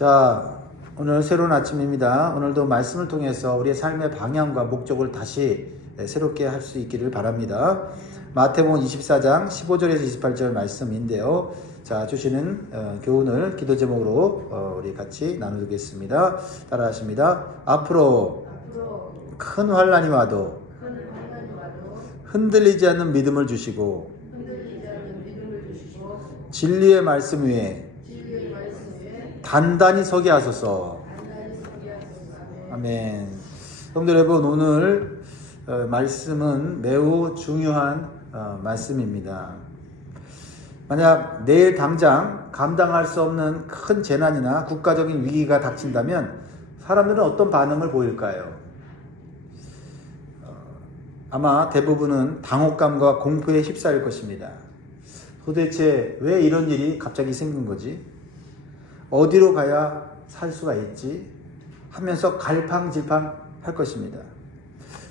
자, 오늘 새로운 아침입니다. 오늘도 말씀을 통해서 우리의 삶의 방향과 목적을 다시 새롭게 할 수 있기를 바랍니다. 마태복음 24장 15절에서 28절 말씀인데요. 자, 주시는 교훈을 기도 제목으로 우리 같이 나누겠습니다. 따라하십니다. 앞으로 큰 환난이 와도 흔들리지 않는 믿음을 주시고 진리의 말씀 위에 단단히 서게 하소서. 아멘. 성도 여러분, 오늘 말씀은 매우 중요한 말씀입니다. 만약 내일 당장 감당할 수 없는 큰 재난이나 국가적인 위기가 닥친다면 사람들은 어떤 반응을 보일까요? 아마 대부분은 당혹감과 공포에 휩싸일 것입니다. 도대체 왜 이런 일이 갑자기 생긴 거지? 어디로 가야 살 수가 있지? 하면서 갈팡질팡 할 것입니다.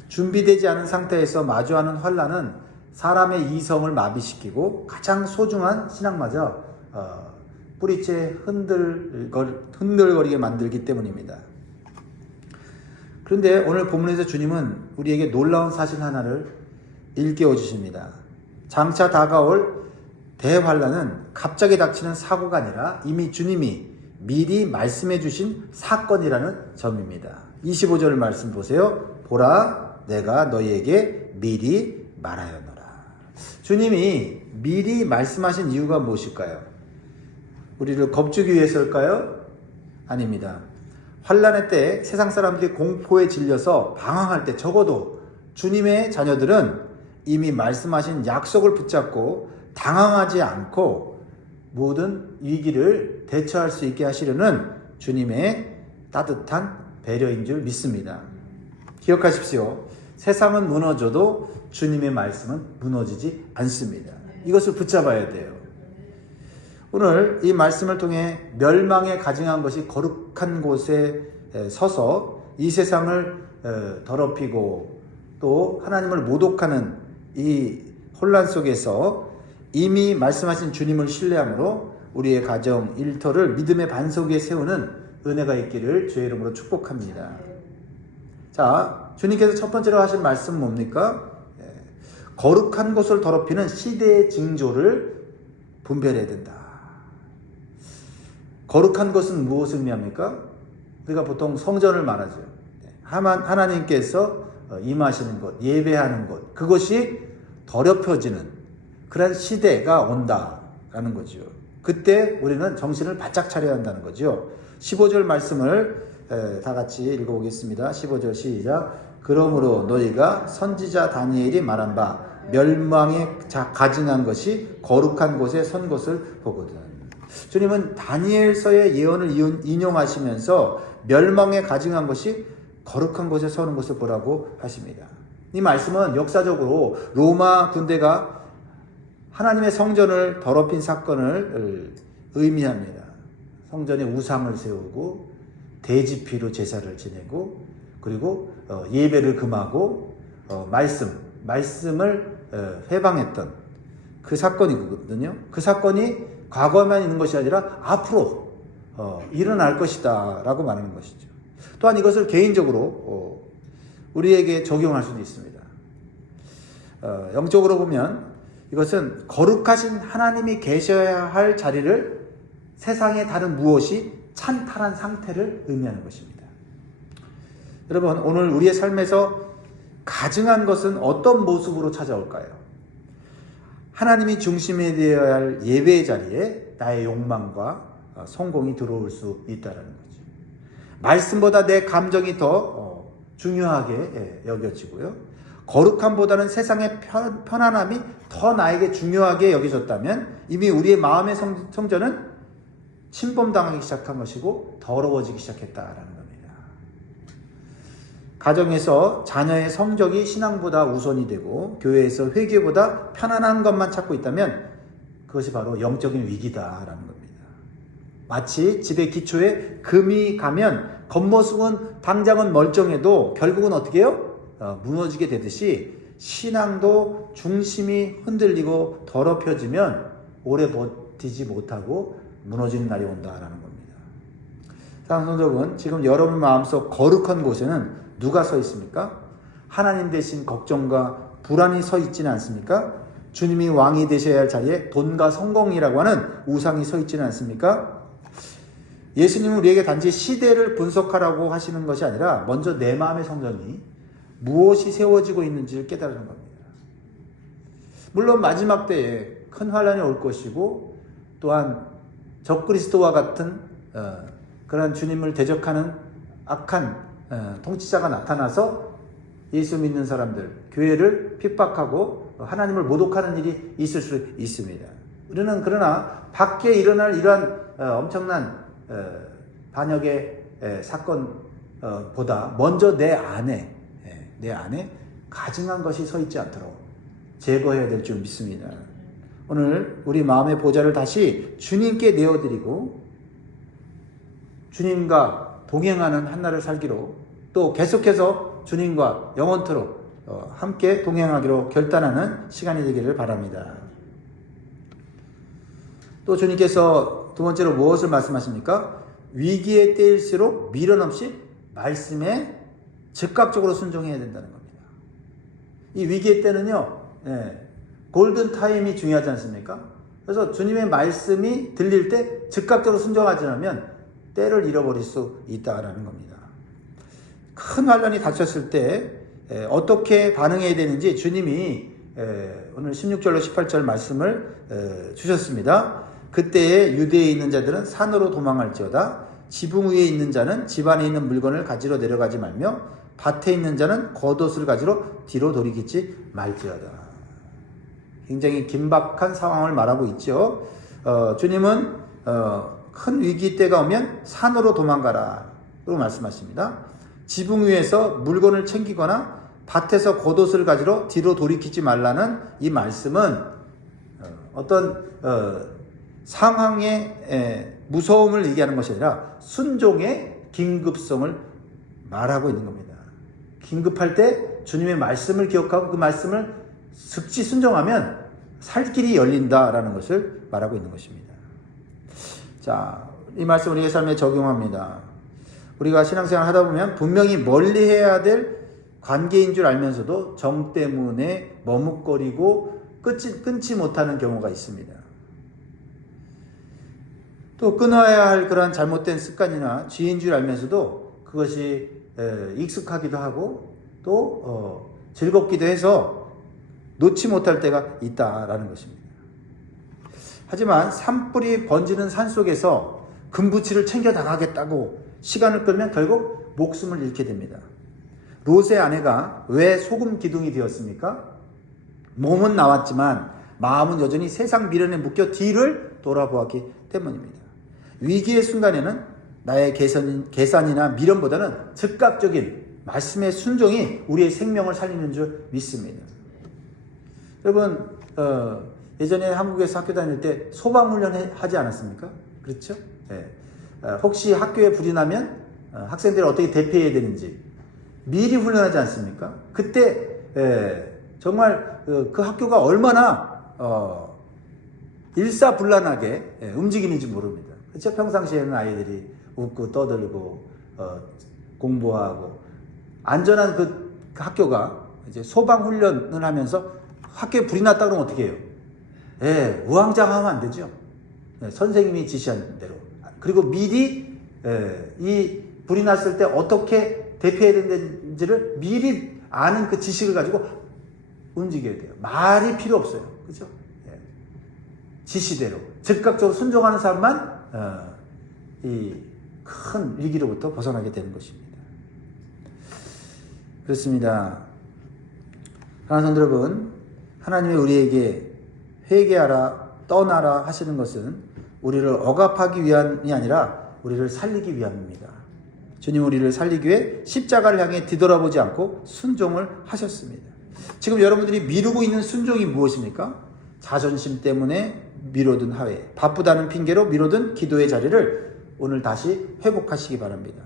준비되지 않은 상태에서 마주하는 환난은 사람의 이성을 마비시키고 가장 소중한 신앙마저 뿌리채 흔들거리게 만들기 때문입니다. 그런데 오늘 본문에서 주님은 우리에게 놀라운 사실 하나를 일깨워 주십니다. 장차 다가올 대환난은 갑자기 닥치는 사고가 아니라 이미 주님이 미리 말씀해 주신 사건이라는 점입니다. 25절 말씀 보세요. 보라, 내가 너희에게 미리 말하였노라. 주님이 미리 말씀하신 이유가 무엇일까요? 우리를 겁주기 위해서일까요? 아닙니다. 환난의 때 세상 사람들이 공포에 질려서 방황할 때 적어도 주님의 자녀들은 이미 말씀하신 약속을 붙잡고 당황하지 않고 모든 위기를 대처할 수 있게 하시려는 주님의 따뜻한 배려인 줄 믿습니다. 기억하십시오. 세상은 무너져도 주님의 말씀은 무너지지 않습니다. 이것을 붙잡아야 돼요. 오늘 이 말씀을 통해 멸망에 가증한 것이 거룩한 곳에 서서 이 세상을 더럽히고 또 하나님을 모독하는 이 혼란 속에서 이미 말씀하신 주님을 신뢰함으로 우리의 가정, 일터를 믿음의 반석 위에 세우는 은혜가 있기를 주의 이름으로 축복합니다. 자, 주님께서 첫 번째로 하신 말씀 뭡니까? 거룩한 곳을 더럽히는 시대의 징조를 분별해야 된다. 거룩한 것은 무엇을 의미합니까? 우리가 보통 성전을 말하죠. 하나님께서 임하시는 것, 예배하는 것, 그것이 더럽혀지는 그런 시대가 온다라는 거죠. 그때 우리는 정신을 바짝 차려야 한다는 거죠. 15절 말씀을 다 같이 읽어보겠습니다. 15절 시작. 그러므로 너희가 선지자 다니엘이 말한 바 멸망에 가증한 것이 거룩한 곳에 선 것을 보거든. 주님은 다니엘서의 예언을 인용하시면서 멸망에 가증한 것이 거룩한 곳에 서는 것을 보라고 하십니다. 이 말씀은 역사적으로 로마 군대가 하나님의 성전을 더럽힌 사건을 의미합니다. 성전에 우상을 세우고 대지피로 제사를 지내고 그리고 예배를 금하고 말씀을 회방했던 그 사건이거든요. 그 사건이 과거에만 있는 것이 아니라 앞으로 일어날 것이다 라고 말하는 것이죠. 또한 이것을 개인적으로 우리에게 적용할 수도 있습니다. 영적으로 보면 이것은 거룩하신 하나님이 계셔야 할 자리를 세상의 다른 무엇이 찬탈한 상태를 의미하는 것입니다. 여러분, 오늘 우리의 삶에서 가증한 것은 어떤 모습으로 찾아올까요? 하나님이 중심이 되어야 할 예배의 자리에 나의 욕망과 성공이 들어올 수 있다는 거죠. 말씀보다 내 감정이 더 중요하게 여겨지고요. 거룩함보다는 세상의 편안함이 더 나에게 중요하게 여겨졌다면 이미 우리의 마음의 성전은 침범당하기 시작한 것이고 더러워지기 시작했다라는 겁니다. 가정에서 자녀의 성적이 신앙보다 우선이 되고 교회에서 회개보다 편안한 것만 찾고 있다면 그것이 바로 영적인 위기다라는 겁니다. 마치 집의 기초에 금이 가면 겉모습은 당장은 멀쩡해도 결국은 어떻게 해요? 무너지게 되듯이 신앙도 중심이 흔들리고 더럽혀지면 오래 버티지 못하고 무너지는 날이 온다라는 겁니다. 사랑하는 성도 여러분, 지금 여러분 마음속 거룩한 곳에는 누가 서 있습니까? 하나님 대신 걱정과 불안이 서 있지는 않습니까? 주님이 왕이 되셔야 할 자리에 돈과 성공이라고 하는 우상이 서 있지는 않습니까? 예수님은 우리에게 단지 시대를 분석하라고 하시는 것이 아니라 먼저 내 마음의 성전이 무엇이 세워지고 있는지를 깨달으는 겁니다. 물론 마지막 때에 큰 환란이 올 것이고 또한 적그리스도와 같은 그런 주님을 대적하는 악한 통치자가 나타나서 예수 믿는 사람들, 교회를 핍박하고 하나님을 모독하는 일이 있을 수 있습니다. 우리는 그러나 밖에 일어날 이러한 엄청난 반역의 사건보다 먼저 내 안에 가증한 것이 서 있지 않도록 제거해야 될 줄 믿습니다. 오늘 우리 마음의 보좌를 다시 주님께 내어드리고 주님과 동행하는 한날을 살기로 또 계속해서 주님과 영원토록 함께 동행하기로 결단하는 시간이 되기를 바랍니다. 또 주님께서 두 번째로 무엇을 말씀하십니까? 위기의 때일수록 미련 없이 말씀에 즉각적으로 순종해야 된다는 겁니다. 이 위기의 때는요, 골든 타임이 중요하지 않습니까? 그래서 주님의 말씀이 들릴 때 즉각적으로 순종하지 않으면 때를 잃어버릴 수 있다라는 겁니다. 큰 환란이 닥쳤을 때 어떻게 반응해야 되는지 주님이 오늘 16절로 18절 말씀을 주셨습니다. 그때에 유대에 있는 자들은 산으로 도망할지어다. 지붕 위에 있는 자는 집 안에 있는 물건을 가지러 내려가지 말며 밭에 있는 자는 겉옷을 가지러 뒤로 돌이키지 말지어다. 굉장히 긴박한 상황을 말하고 있죠. 주님은 큰 위기 때가 오면 산으로 도망가라 라고 말씀하십니다. 지붕 위에서 물건을 챙기거나 밭에서 겉옷을 가지러 뒤로 돌이키지 말라는 이 말씀은 어떤 상황의 무서움을 얘기하는 것이 아니라 순종의 긴급성을 말하고 있는 겁니다. 긴급할 때 주님의 말씀을 기억하고 그 말씀을 즉시 순종하면 살 길이 열린다라는 것을 말하고 있는 것입니다. 자, 이 말씀 우리의 삶에 적용합니다. 우리가 신앙생활 하다 보면 분명히 멀리 해야 될 관계인 줄 알면서도 정 때문에 머뭇거리고 끊지 못하는 경우가 있습니다. 또 끊어야 할 그러한 잘못된 습관이나 죄인 줄 알면서도 그것이 익숙하기도 하고 또 즐겁기도 해서 놓지 못할 때가 있다라는 것입니다. 하지만 산불이 번지는 산속에서 금부치를 챙겨 나가겠다고 시간을 끌면 결국 목숨을 잃게 됩니다. 롯의 아내가 왜 소금 기둥이 되었습니까? 몸은 나왔지만 마음은 여전히 세상 미련에 묶여 뒤를 돌아보았기 때문입니다. 위기의 순간에는 나의 계산이나 미련보다는 즉각적인 말씀의 순종이 우리의 생명을 살리는 줄 믿습니다. 여러분 예전에 한국에서 학교 다닐 때 소방훈련 하지 않았습니까? 그렇죠? 네. 혹시 학교에 불이 나면 학생들을 어떻게 대피해야 되는지 미리 훈련하지 않습니까? 그때 정말 그 학교가 얼마나 일사불란하게 움직이는지 모릅니다. 그렇죠? 평상시에는 아이들이 웃고 떠들고 공부하고 안전한 그 학교가 이제 소방 훈련을 하면서 학교에 불이 났다 그러면 어떻게 해요? 우왕좌왕하면 안 되죠. 선생님이 지시한 대로. 그리고 미리 이 불이 났을 때 어떻게 대피해야 되는지를 미리 아는 그 지식을 가지고 움직여야 돼요. 말이 필요 없어요. 그죠? 지시대로 즉각적으로 순종하는 사람만 이 큰 위기로부터 벗어나게 되는 것입니다. 그렇습니다. 사랑하는 성도 여러분, 하나님이 우리에게 회개하라, 떠나라 하시는 것은 우리를 억압하기 위함이 아니라 우리를 살리기 위함입니다. 주님 우리를 살리기 위해 십자가를 향해 뒤돌아보지 않고 순종을 하셨습니다. 지금 여러분들이 미루고 있는 순종이 무엇입니까? 자존심 때문에 미뤄둔 하회, 바쁘다는 핑계로 미뤄둔 기도의 자리를 오늘 다시 회복하시기 바랍니다.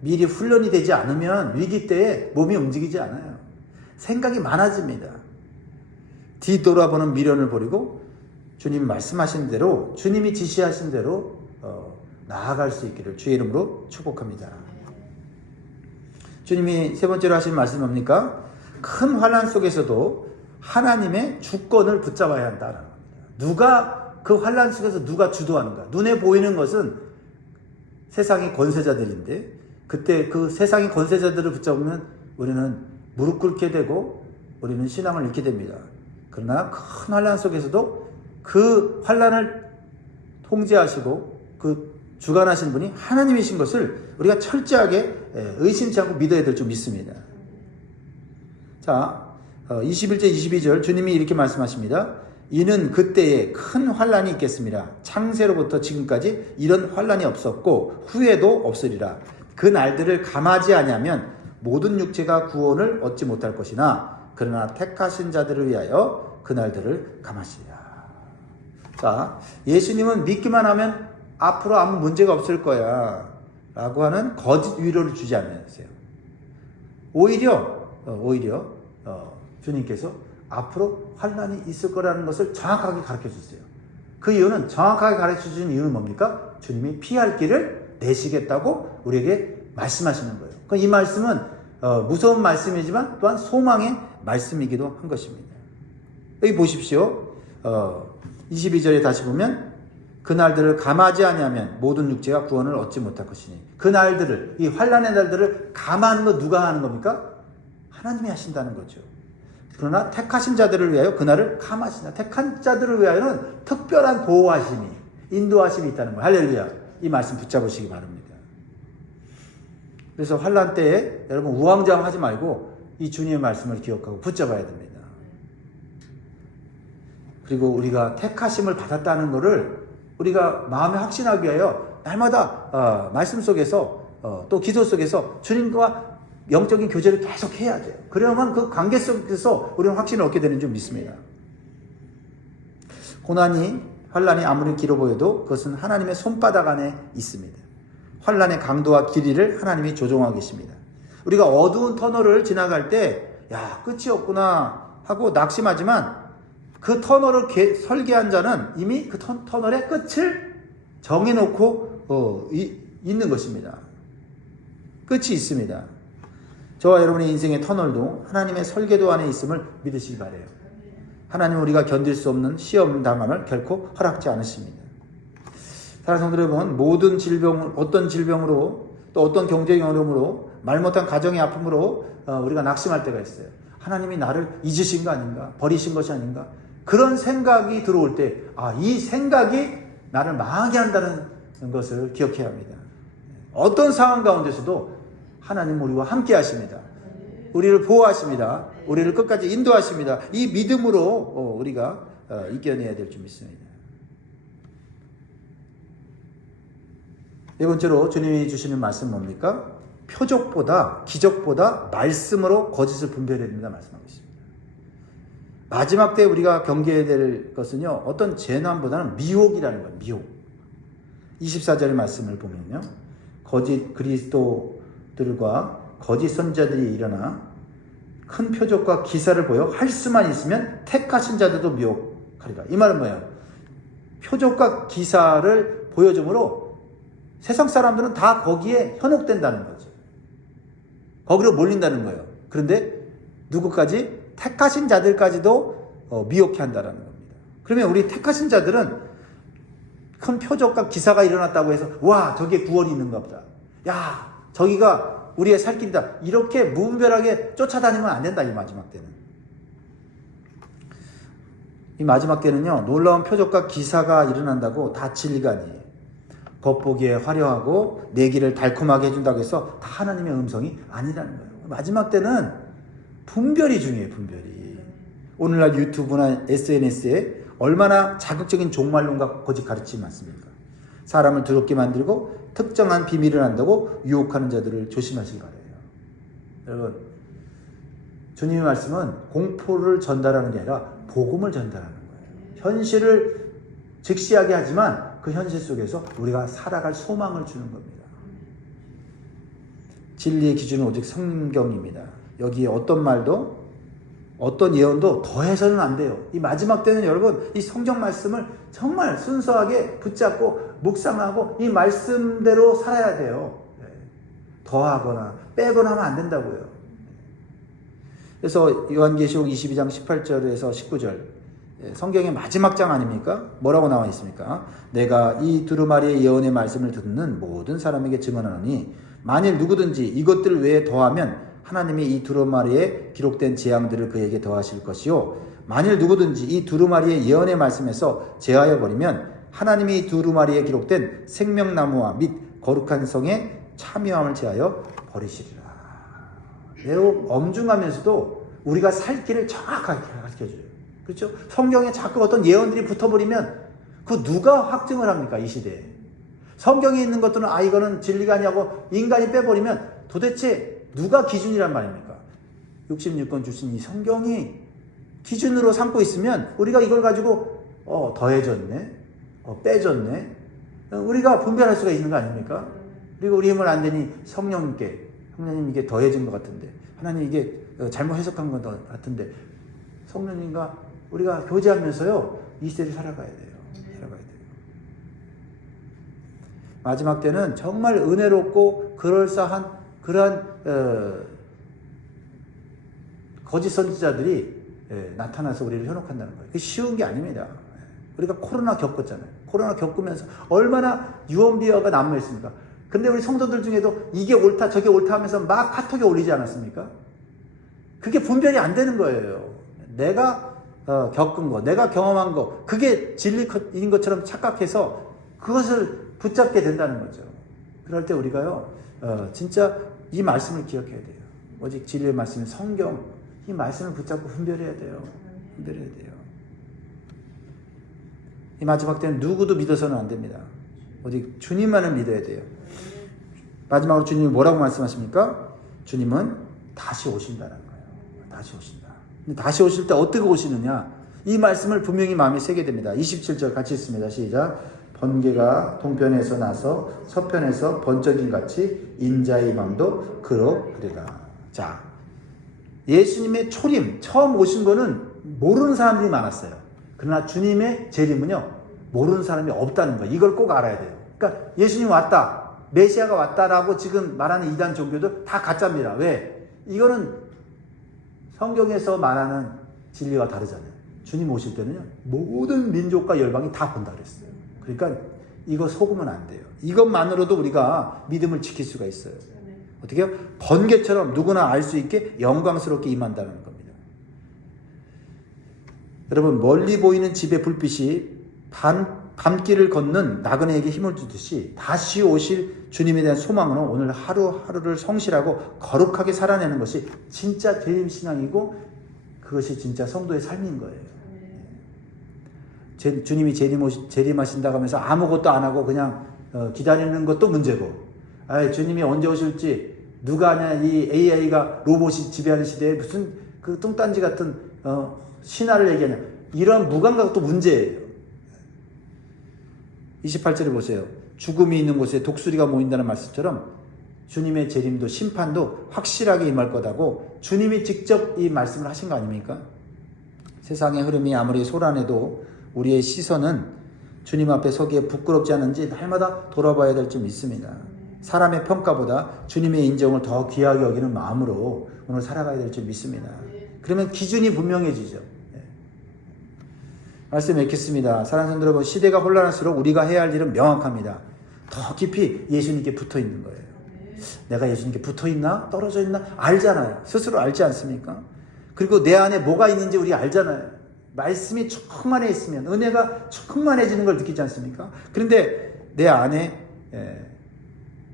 미리 훈련이 되지 않으면 위기 때에 몸이 움직이지 않아요. 생각이 많아집니다. 뒤돌아보는 미련을 버리고 주님 말씀하신 대로, 주님이 지시하신 대로 나아갈 수 있기를 주의 이름으로 축복합니다. 주님이 세 번째로 하신 말씀은 뭡니까? 큰 환난 속에서도 하나님의 주권을 붙잡아야 한다는 겁니다. 누가 그 환난 속에서 누가 주도하는가? 눈에 보이는 것은 세상의 권세자들인데 그때 그 세상의 권세자들을 붙잡으면 우리는 무릎 꿇게 되고 우리는 신앙을 잃게 됩니다. 그러나 큰 환난 속에서도 그 환난을 통제하시고 그 주관하신 분이 하나님이신 것을 우리가 철저하게 의심치 않고 믿어야 될 줄 믿습니다. 자, 21절 22절 주님이 이렇게 말씀하십니다. 이는 그때에 큰 환난이 있겠습니다. 창세로부터 지금까지 이런 환난이 없었고 후에도 없으리라. 그 날들을 감하지 아니하면 모든 육체가 구원을 얻지 못할 것이나 그러나 택하신 자들을 위하여 그 날들을 감하시리라. 자, 예수님은 믿기만 하면 앞으로 아무 문제가 없을 거야 라고 하는 거짓 위로를 주지 않으세요. 오히려 주님께서 앞으로 환난이 있을 거라는 것을 정확하게 가르쳐 주세요. 그 이유는 정확하게 가르쳐 주신 이유는 뭡니까? 주님이 피할 길을 내시겠다고 우리에게 말씀하시는 거예요. 이 말씀은 무서운 말씀이지만 또한 소망의 말씀이기도 한 것입니다. 여기 보십시오. 22절에 다시 보면 그날들을 감하지 아니하면 모든 육체가 구원을 얻지 못할 것이니 그날들을 이 환난의 날들을 감하는 거 누가 하는 겁니까? 하나님이 하신다는 거죠. 그러나 택하신 자들을 위하여 그날을 감하시나 택한 자들을 위하여는 특별한 보호하심이 인도하심이 있다는 거예요. 할렐루야. 이 말씀 붙잡으시기 바랍니다. 그래서 환난 때에 여러분 우왕좌왕하지 말고 이 주님의 말씀을 기억하고 붙잡아야 됩니다. 그리고 우리가 택하심을 받았다는 것을 우리가 마음에 확신하기 위하여 날마다 말씀 속에서 또 기도 속에서 주님과 영적인 교제를 계속 해야 돼요. 그러면 그 관계 속에서 우리는 확신을 얻게 되는 줄 믿습니다. 고난이 환난이 아무리 길어 보여도 그것은 하나님의 손바닥 안에 있습니다. 환난의 강도와 길이를 하나님이 조종하고 계십니다. 우리가 어두운 터널을 지나갈 때 야 끝이 없구나 하고 낙심하지만 그 터널을 설계한 자는 이미 그 터널의 끝을 정해놓고 있는 것입니다. 끝이 있습니다. 저와 여러분의 인생의 터널도 하나님의 설계도 안에 있음을 믿으시기 바라요. 하나님은 우리가 견딜 수 없는 시험 당함을 결코 허락지 않으십니다. 사랑하는 성도 여러분, 모든 질병, 어떤 질병으로 또 어떤 경제적 어려움으로 말 못한 가정의 아픔으로 우리가 낙심할 때가 있어요. 하나님이 나를 잊으신 거 아닌가? 버리신 것이 아닌가? 그런 생각이 들어올 때, 이 생각이 나를 망하게 한다는 것을 기억해야 합니다. 어떤 상황 가운데서도 하나님은 우리와 함께 하십니다. 우리를 보호하십니다. 우리를 끝까지 인도하십니다. 이 믿음으로 우리가 이겨내야 될 줄 믿습니다. 네 번째로 주님이 주시는 말씀은 뭡니까? 표적보다 기적보다 말씀으로 거짓을 분별해야 됩니다. 말씀하고 있습니다. 마지막 때 우리가 경계해야 될 것은요, 어떤 재난보다는 미혹이라는 거예요. 미혹. 24절의 말씀을 보면요, 거짓 그리스도들과 거짓 선자들이 일어나 큰 표적과 기사를 보여 할 수만 있으면 택하신 자들도 미혹하리라. 이 말은 뭐예요? 표적과 기사를 보여줌으로 세상 사람들은 다 거기에 현혹된다는 거죠. 거기로 몰린다는 거예요. 그런데 누구까지? 택하신 자들까지도 미혹해 한다는 겁니다. 그러면 우리 택하신 자들은 큰 표적과 기사가 일어났다고 해서 와, 저기에 구원이 있는가 보다. 야, 저기가 우리의 살 길이다. 이렇게 무분별하게 쫓아다니면 안 된다. 이 마지막 때는. 이 마지막 때는요, 놀라운 표적과 기사가 일어난다고 다 진리가 아니에요. 겉보기에 화려하고 내 길을 달콤하게 해준다고 해서 다 하나님의 음성이 아니라는 거예요. 마지막 때는 분별이 중요해요. 분별이. 오늘날 유튜브나 SNS에 얼마나 자극적인 종말론과 거짓 가르침이 많습니까? 사람을 두렵게 만들고 특정한 비밀을 한다고 유혹하는 자들을 조심하시기 바라요. 여러분, 주님의 말씀은 공포를 전달하는 게 아니라 복음을 전달하는 거예요. 현실을 직시하게 하지만 그 현실 속에서 우리가 살아갈 소망을 주는 겁니다. 진리의 기준은 오직 성경입니다. 여기에 어떤 말도 어떤 예언도 더해서는 안 돼요. 이 마지막 때는 여러분 이 성경 말씀을 정말 순수하게 붙잡고 묵상하고 이 말씀대로 살아야 돼요. 더하거나 빼거나 하면 안 된다고요. 그래서 요한계시록 22장 18절에서 19절, 성경의 마지막 장 아닙니까? 뭐라고 나와 있습니까? 내가 이 두루마리의 예언의 말씀을 듣는 모든 사람에게 증언하노니 만일 누구든지 이것들 외에 더하면 하나님이 이 두루마리에 기록된 재앙들을 그에게 더하실 것이요, 만일 누구든지 이 두루마리의 예언의 말씀에서 제하여 버리면 하나님이 이 두루마리에 기록된 생명나무와 및 거룩한 성에 참여함을 제하여 버리시리라. 매우 엄중하면서도 우리가 살 길을 정확하게 가르쳐줘요. 그렇죠? 성경에 자꾸 어떤 예언들이 붙어버리면 그 누가 확증을 합니까? 이 시대에. 성경에 있는 것들은 이거는 진리가 아니고 인간이 빼버리면 도대체 누가 기준이란 말입니까? 66권 주신 이 성경이 기준으로 삼고 있으면 우리가 이걸 가지고 더해졌네, 빼졌네, 우리가 분별할 수가 있는 거 아닙니까? 그리고 우리 힘을 안 되니 성령님께, 하나님 이게 더해진 것 같은데, 하나님 이게 잘못 해석한 것 같은데, 성령님과 우리가 교제하면서요 이 시대를 살아가야 돼요. 마지막 때는 정말 은혜롭고 그럴싸한 그러한 거짓 선지자들이 나타나서 우리를 현혹한다는 거예요. 그게 쉬운 게 아닙니다. 우리가 코로나 겪었잖아요. 코로나 겪으면서 얼마나 유언비어가 난무했습니까? 근데 우리 성도들 중에도 이게 옳다 저게 옳다 하면서 막 카톡에 올리지 않았습니까? 그게 분별이 안 되는 거예요. 내가 겪은 거, 내가 경험한 거, 그게 진리인 것처럼 착각해서 그것을 붙잡게 된다는 거죠. 그럴 때 우리가요 진짜 이 말씀을 기억해야 돼요. 오직 진리의 말씀은 성경, 이 말씀을 붙잡고 분별해야 돼요. 이 마지막 때는 누구도 믿어서는 안 됩니다. 오직 주님만을 믿어야 돼요. 마지막으로 주님이 뭐라고 말씀하십니까? 주님은 다시 오신다는 거예요. 다시 오신다. 근데 다시 오실 때 어떻게 오시느냐? 이 말씀을 분명히 마음에 새게 됩니다. 27절 같이 읽습니다. 시작. 번개가 동편에서 나서 서편에서 번쩍임 같이 인자의 마음도 그러리라. 자, 예수님의 초림, 처음 오신 거는 모르는 사람들이 많았어요. 그러나 주님의 재림은요, 모르는 사람이 없다는 거예요. 이걸 꼭 알아야 돼요. 그러니까 예수님 왔다, 메시아가 왔다라고 지금 말하는 이단 종교도 다 가짜입니다. 왜? 이거는 성경에서 말하는 진리와 다르잖아요. 주님 오실 때는요, 모든 민족과 열방이 다 본다 그랬어요. 그러니까 이거 속으면 안 돼요. 이것만으로도 우리가 믿음을 지킬 수가 있어요. 어떻게 해요? 번개처럼 누구나 알 수 있게 영광스럽게 임한다는 겁니다. 여러분, 멀리 보이는 집의 불빛이 밤길을 걷는 나그네에게 힘을 주듯이 다시 오실 주님에 대한 소망으로 오늘 하루하루를 성실하고 거룩하게 살아내는 것이 진짜 재림신앙이고 그것이 진짜 성도의 삶인 거예요. 주님이 재림하신다고 하면서 아무것도 안 하고 그냥 기다리는 것도 문제고, 주님이 언제 오실지 누가 아냐, 이 AI가 로봇이 지배하는 시대에 무슨 그 뚱딴지 같은 신화를 얘기하냐, 이런 무감각도 문제예요. 28절에 보세요. 죽음이 있는 곳에 독수리가 모인다는 말씀처럼 주님의 재림도 심판도 확실하게 임할 거다고 주님이 직접 이 말씀을 하신 거 아닙니까? 세상의 흐름이 아무리 소란해도 우리의 시선은 주님 앞에 서기에 부끄럽지 않은지 날마다 돌아봐야 될 점 있습니다. 사람의 평가보다 주님의 인정을 더 귀하게 여기는 마음으로 오늘 살아가야 될 점 있습니다. 그러면 기준이 분명해지죠. 말씀 읽겠습니다. 사랑하는 성도 여러분, 시대가 혼란할수록 우리가 해야 할 일은 명확합니다. 더 깊이 예수님께 붙어 있는 거예요. 내가 예수님께 붙어 있나? 떨어져 있나? 알잖아요. 스스로 알지 않습니까? 그리고 내 안에 뭐가 있는지 우리 알잖아요. 말씀이 충만해 있으면 은혜가 충만해지는 걸 느끼지 않습니까? 그런데 내 안에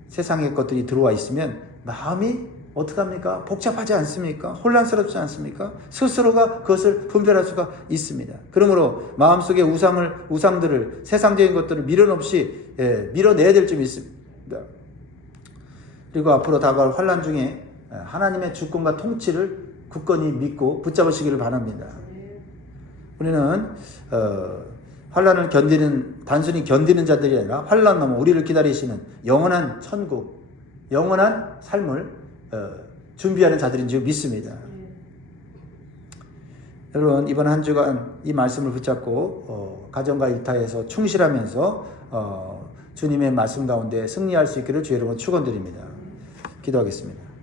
세상의 것들이 들어와 있으면 마음이 어떡합니까? 복잡하지 않습니까? 혼란스럽지 않습니까? 스스로가 그것을 분별할 수가 있습니다. 그러므로 마음속의 우상들을, 세상적인 것들을 미련 없이 밀어내야 될 점이 있습니다. 그리고 앞으로 다가올 환난 중에 하나님의 주권과 통치를 굳건히 믿고 붙잡으시기를 바랍니다. 우리는 환난을 단순히 견디는 자들이 아니라 환난 넘어 우리를 기다리시는 영원한 천국, 영원한 삶을 준비하는 자들인 줄 믿습니다. 여러분, 이번 한 주간 이 말씀을 붙잡고 가정과 일터에서 충실하면서 주님의 말씀 가운데 승리할 수 있기를 주의 이름으로 축원드립니다. 기도하겠습니다.